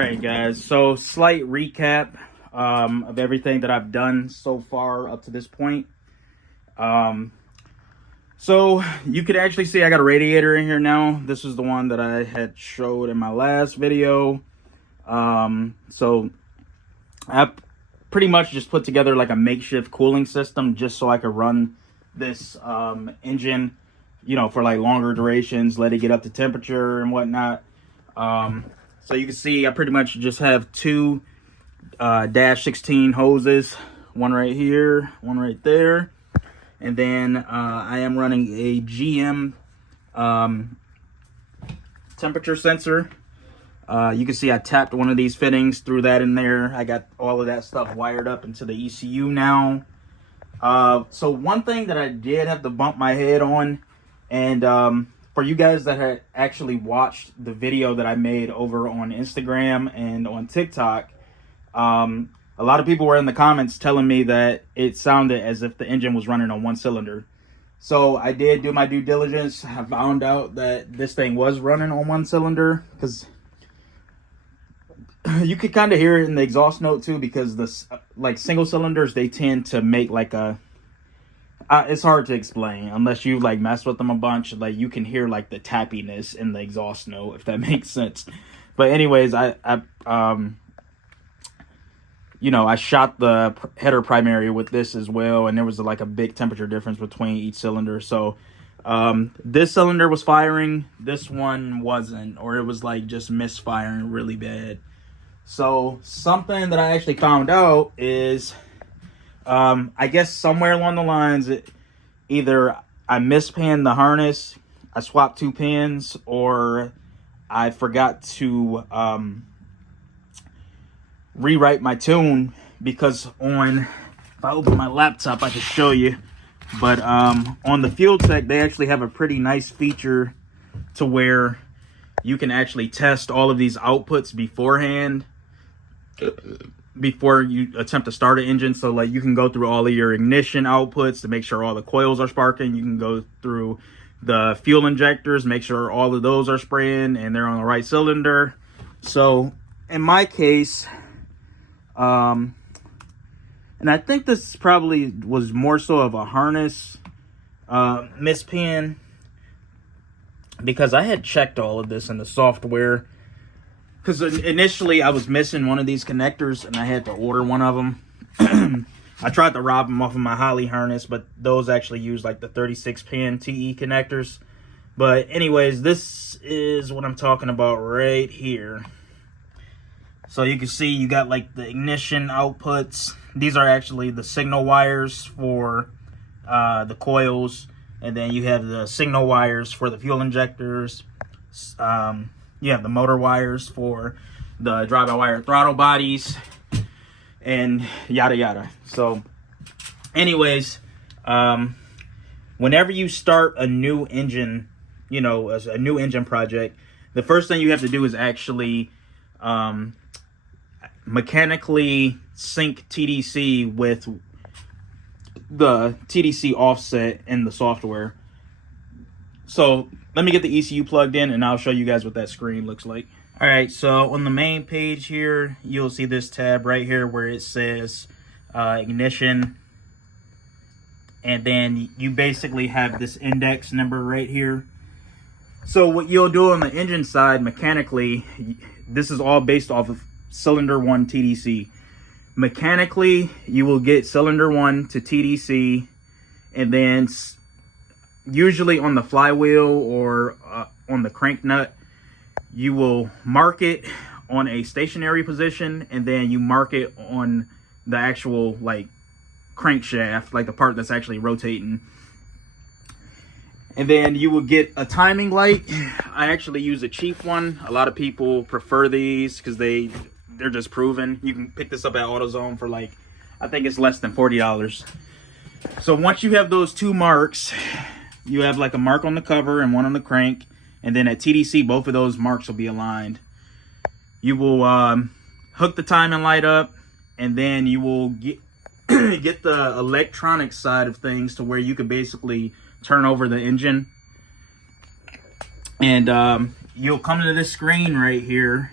right, guys, so slight recap of everything that I've done so far up to this point. So you could actually see I got a radiator in here now. This is the one that I had showed in my last video. So I pretty much just put together like a makeshift cooling system just so I could run this engine, you know, for like longer durations, let it get up to temperature and whatnot. So you can see I pretty much just have two dash 16 hoses, one right here, one right there, and then I am running a GM temperature sensor. You can see I tapped one of these fittings, threw that in there. I got all of that stuff wired up into the ECU now. So one thing that I did have to bump my head on, and for you guys that had actually watched the video that I made over on Instagram and on TikTok, a lot of people were in the comments telling me that it sounded as if the engine was running on one cylinder. So I did do my due diligence. I found out that this thing was running on one cylinder, because you could kind of hear it in the exhaust note too, because the like single cylinders, they tend to make like a it's hard to explain unless you like mess with them a bunch. Like you can hear like the tappiness in the exhaust note, if that makes sense. But anyways, I you know, I shot the header primary with this as well, and there was like a big temperature difference between each cylinder. So this cylinder was firing, this one wasn't, or it was like just misfiring really bad. So something that I actually found out is I guess somewhere along the lines, either I mispanned the harness, I swapped two pins, or I forgot to rewrite my tune. Because if I open my laptop, I can show you, but on the Fuel Tech, they actually have a pretty nice feature to where you can actually test all of these outputs beforehand, before you attempt to start an engine. So like you can go through all of your ignition outputs to make sure all the coils are sparking. You can go through the fuel injectors, make sure all of those are spraying and they're on the right cylinder. So in my case, and I think this probably was more so of a harness mispan, because I had checked all of this in the software. Because initially I was missing one of these connectors and I had to order one of them. I tried to rob them off of my Holley harness, but those actually use like the 36 pin TE connectors. But anyways, this is what I'm talking about right here. So you can see you got like the ignition outputs. These are actually the signal wires for the coils. And then you have the signal wires for the fuel injectors. You have the motor wires for the drive-by-wire throttle bodies, and yada yada. So anyways, whenever you start a new engine, you know, a new engine project, the first thing you have to do is actually mechanically sync TDC with the TDC offset in the software. So let me get the ECU plugged in and I'll show you guys what that screen looks like. All right, so on the main page here, you'll see this tab right here where it says ignition. And then you basically have this index number right here. So what you'll do on the engine side mechanically, this is all based off of cylinder 1 TDC. Mechanically, you will get cylinder 1 to TDC, and then usually on the flywheel or on the crank nut, you will mark it on a stationary position, and then you mark it on the actual like crankshaft, like the part that's actually rotating. And then you will get a timing light. I actually use a cheap one. A lot of people prefer these because they're just proven. You can pick this up at AutoZone for like, I think it's less than $40. So once you have those two marks, you have like a mark on the cover and one on the crank, and then at TDC both of those marks will be aligned. You will hook the timing light up, and then you will get get the electronic side of things to where you can basically turn over the engine, and you'll come to this screen right here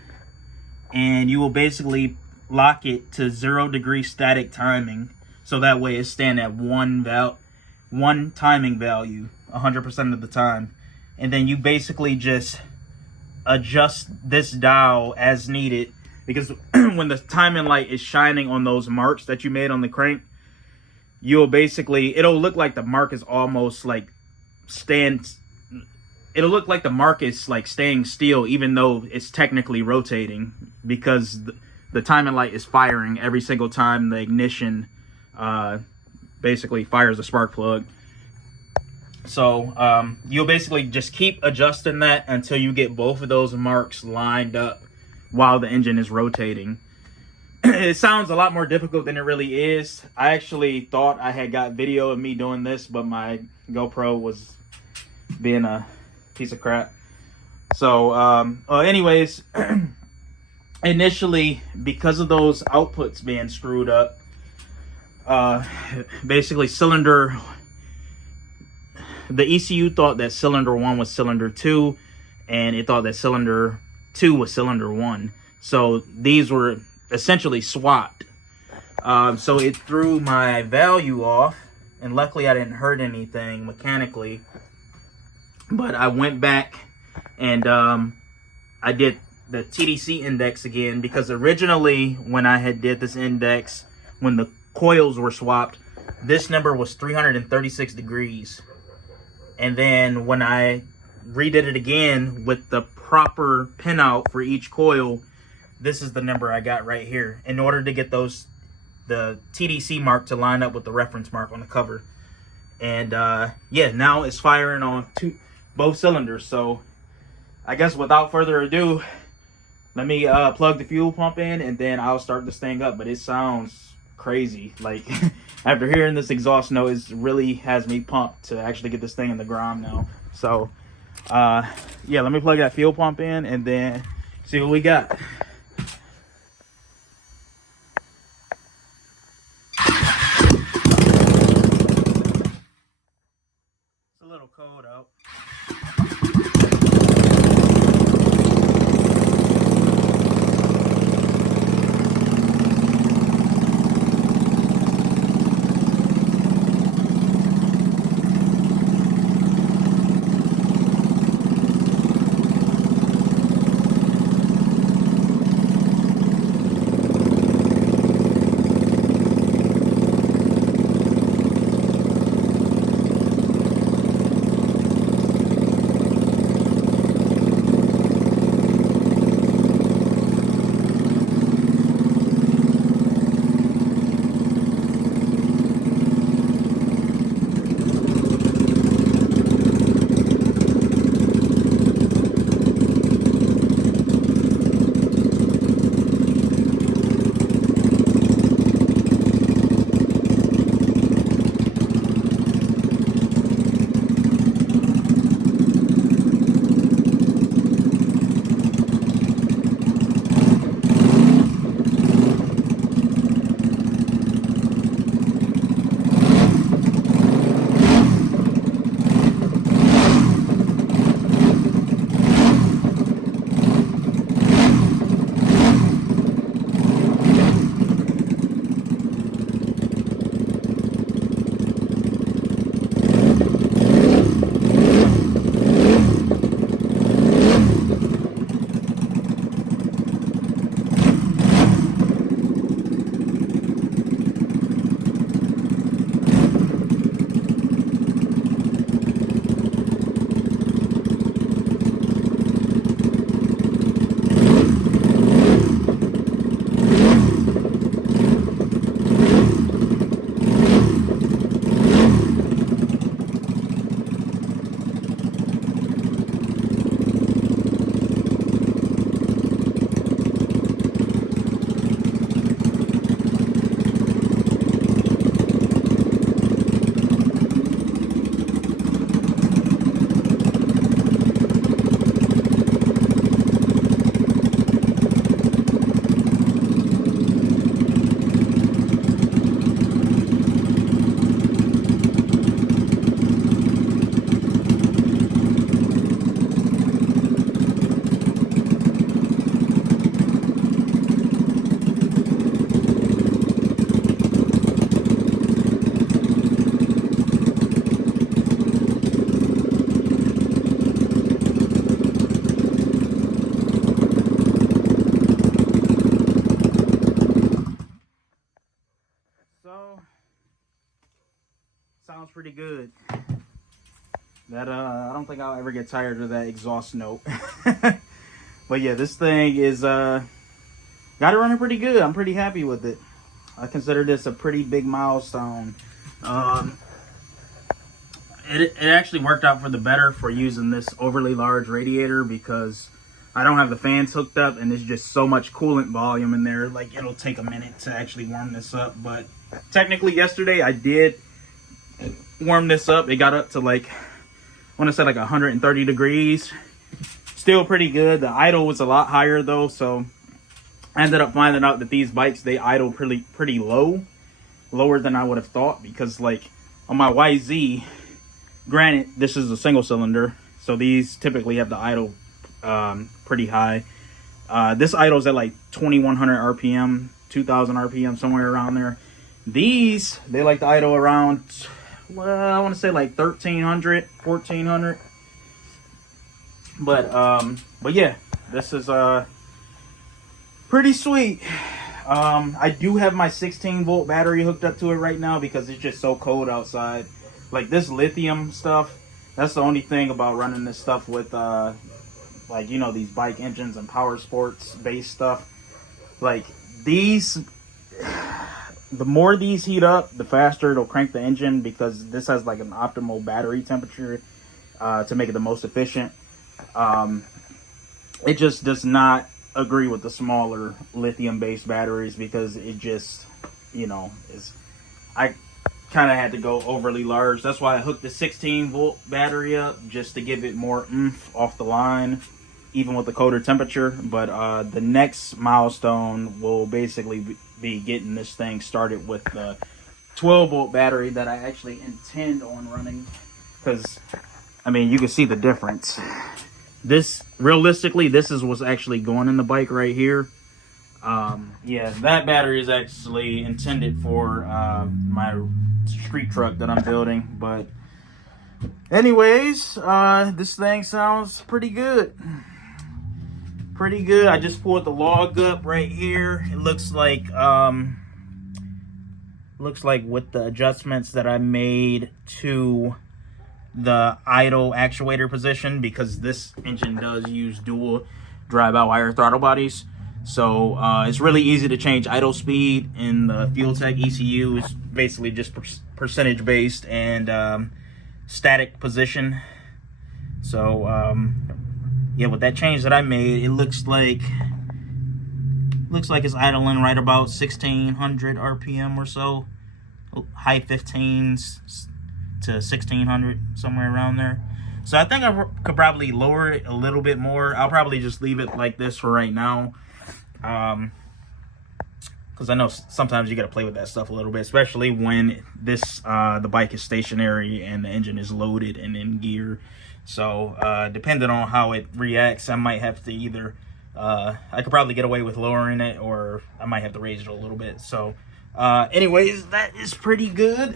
and you will basically lock it to 0-degree static timing, so that way it's staying at one timing value 100% of the time. And then you basically just adjust this dial as needed, because when the timing light is shining on those marks that you made on the crank, it'll look like the mark is almost like it'll look like the mark is like staying still, even though it's technically rotating, because the timing light is firing every single time the ignition basically fires a spark plug. So you'll basically just keep adjusting that until you get both of those marks lined up while the engine is rotating. It sounds a lot more difficult than it really is. I actually thought I had got video of me doing this, but my GoPro was being a piece of crap. So anyways, initially, because of those outputs being screwed up, basically the ECU thought that cylinder 1 was cylinder 2, and it thought that cylinder 2 was cylinder 1. So these were essentially swapped. So it threw my value off, and luckily I didn't hurt anything mechanically. But I went back and I did the TDC index again, because originally when I had did this index, when the coils were swapped, this number was 336 degrees. And then when I redid it again with the proper pinout for each coil, this is the number I got right here, in order to get the TDC mark to line up with the reference mark on the cover. And yeah, now it's firing on both cylinders. So I guess without further ado, let me plug the fuel pump in, and then I'll start this thing up. But it sounds crazy. Like, after hearing this exhaust noise, it really has me pumped to actually get this thing in the Grom now. So yeah, let me plug that fuel pump in and then see what we got. It's a little cold out. So sounds pretty good. That I don't think I'll ever get tired of that exhaust note. But yeah, this thing is got it running pretty good. I'm pretty happy with it. I consider this a pretty big milestone. It actually worked out for the better for using this overly large radiator, because I don't have the fans hooked up and there's just so much coolant volume in there. Like, it'll take a minute to actually warm this up. But technically yesterday I did warm this up. It got up to like, I want to say like 130 degrees. Still pretty good. The idle was a lot higher though, so I ended up finding out that these bikes, they idle pretty low, lower than I would have thought, because like on my YZ, granted this is a single cylinder, so these typically have the idle pretty high. This idles at like 2100 RPM, 2000 RPM, somewhere around there. These, they like to idle around, well, I want to say like 1300, 1400. But yeah, this is pretty sweet. I do have my 16 volt battery hooked up to it right now because it's just so cold outside. Like this lithium stuff, that's the only thing about running this stuff with like, you know, these bike engines and power sports based stuff. Like these, the more these heat up, the faster it'll crank the engine, because this has like an optimal battery temperature to make it the most efficient. It just does not agree with the smaller lithium based batteries, because it just, you know, I kind of had to go overly large. That's why I hooked the 16 volt battery up, just to give it more oomph off the line, even with the colder temperature. But the next milestone will basically be getting this thing started with the 12 volt battery that I actually intend on running, because I mean, you can see the difference. This, realistically, this is what's actually going in the bike right here. Yeah, that battery is actually intended for my street truck that I'm building. But anyways, this thing sounds pretty good. Pretty good. I just pulled the log up right here. It looks like with the adjustments that I made to the idle actuator position, because this engine does use dual drive-by-wire throttle bodies, so it's really easy to change idle speed. In the Fuel Tech ECU is basically just percentage based and static position. So yeah, with that change that I made, it looks like it's idling right about 1600 RPM or so, high 15s to 1600, somewhere around there. So I think I could probably lower it a little bit more. I'll probably just leave it like this for right now, because I know sometimes you got to play with that stuff a little bit, especially when this the bike is stationary and the engine is loaded and in gear. So depending on how it reacts, I might have to either I could probably get away with lowering it, or I might have to raise it a little bit. So anyways, that is pretty good.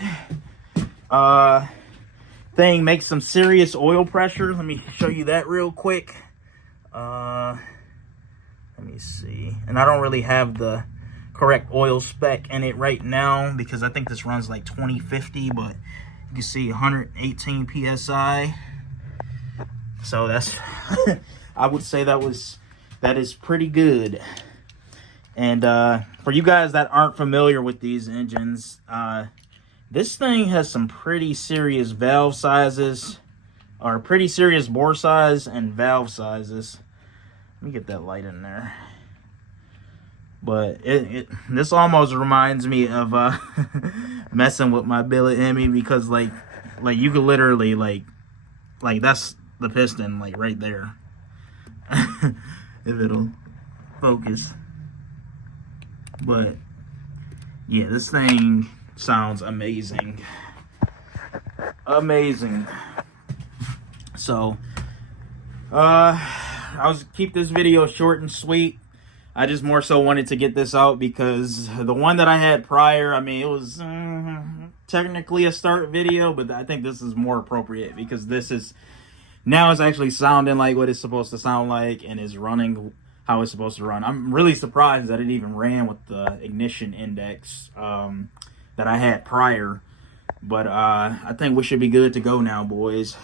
Thing makes some serious oil pressure. Let me show you that real quick. Let me see. And I don't really have the correct oil spec in it right now, because I think this runs like 2050, but you can see 118 psi. So that's I would say that is pretty good. And for you guys that aren't familiar with these engines, this thing has some pretty serious valve sizes, or pretty serious bore size and valve sizes. Let me get that light in there. But this almost reminds me of messing with my billet Hemi, because like you could literally like that's the piston, like right there. If it'll focus. But yeah, this thing sounds amazing. So I'll keep this video short and sweet. I just more so wanted to get this out because the one that I had prior, I mean, it was technically a start video, but I think this is more appropriate because this is, now it's actually sounding like what it's supposed to sound like and is running how it's supposed to run. I'm really surprised that it even ran with the ignition index. that I had prior. But I think we should be good to go now, boys.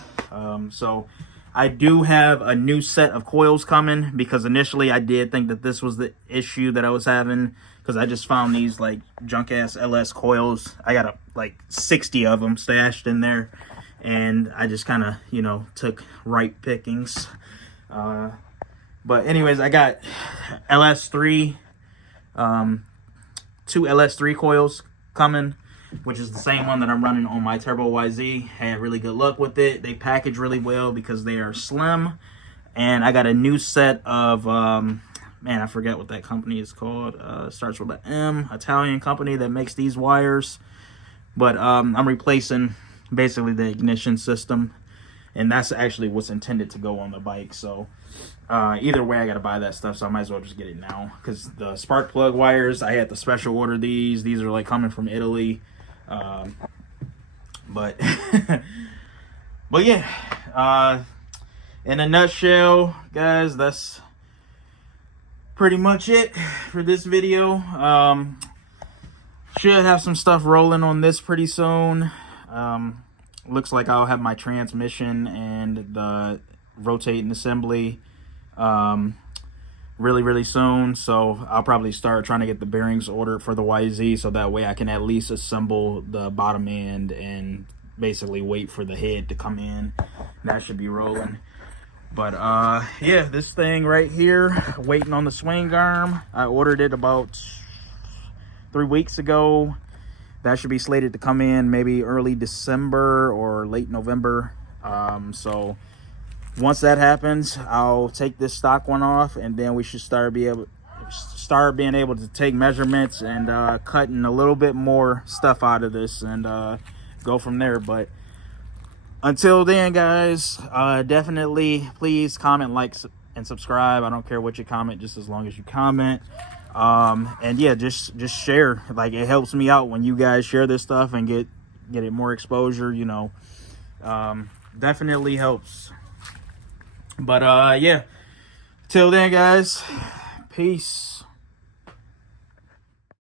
So I do have a new set of coils coming, because initially I did think that this was the issue that I was having, because I just found these like junk ass LS coils. I got like 60 of them stashed in there, and I just kind of, you know, took ripe pickings. But anyways, I got LS3, 2 LS3 coils coming, which is the same one that I'm running on my Turbo YZ. Had really good luck with it. They package really well because they are slim. And I got a new set of, man, I forget what that company is called. Starts with an M, Italian company that makes these wires. But I'm replacing basically the ignition system. And that's actually what's intended to go on the bike. So either way, I got to buy that stuff. So I might as well just get it now. Because the spark plug wires, I had to special order these. These are like coming from Italy. But but yeah, in a nutshell, guys, that's pretty much it for this video. Should have some stuff rolling on this pretty soon. Looks like I'll have my transmission and the rotating assembly really soon. So I'll probably start trying to get the bearings ordered for the YZ, so that way I can at least assemble the bottom end and basically wait for the head to come in. That should be rolling. But yeah, this thing right here, waiting on the swing arm. I ordered it about 3 weeks ago. That should be slated to come in maybe early December or late November. So once that happens, I'll take this stock one off, and then we should start being able to take measurements and cutting a little bit more stuff out of this and go from there. But until then, guys, definitely please comment, like, and subscribe. I don't care what you comment, just as long as you comment. And yeah, just share. Like, it helps me out when you guys share this stuff and get it more exposure, you know. Definitely helps. But yeah, till then, guys, peace.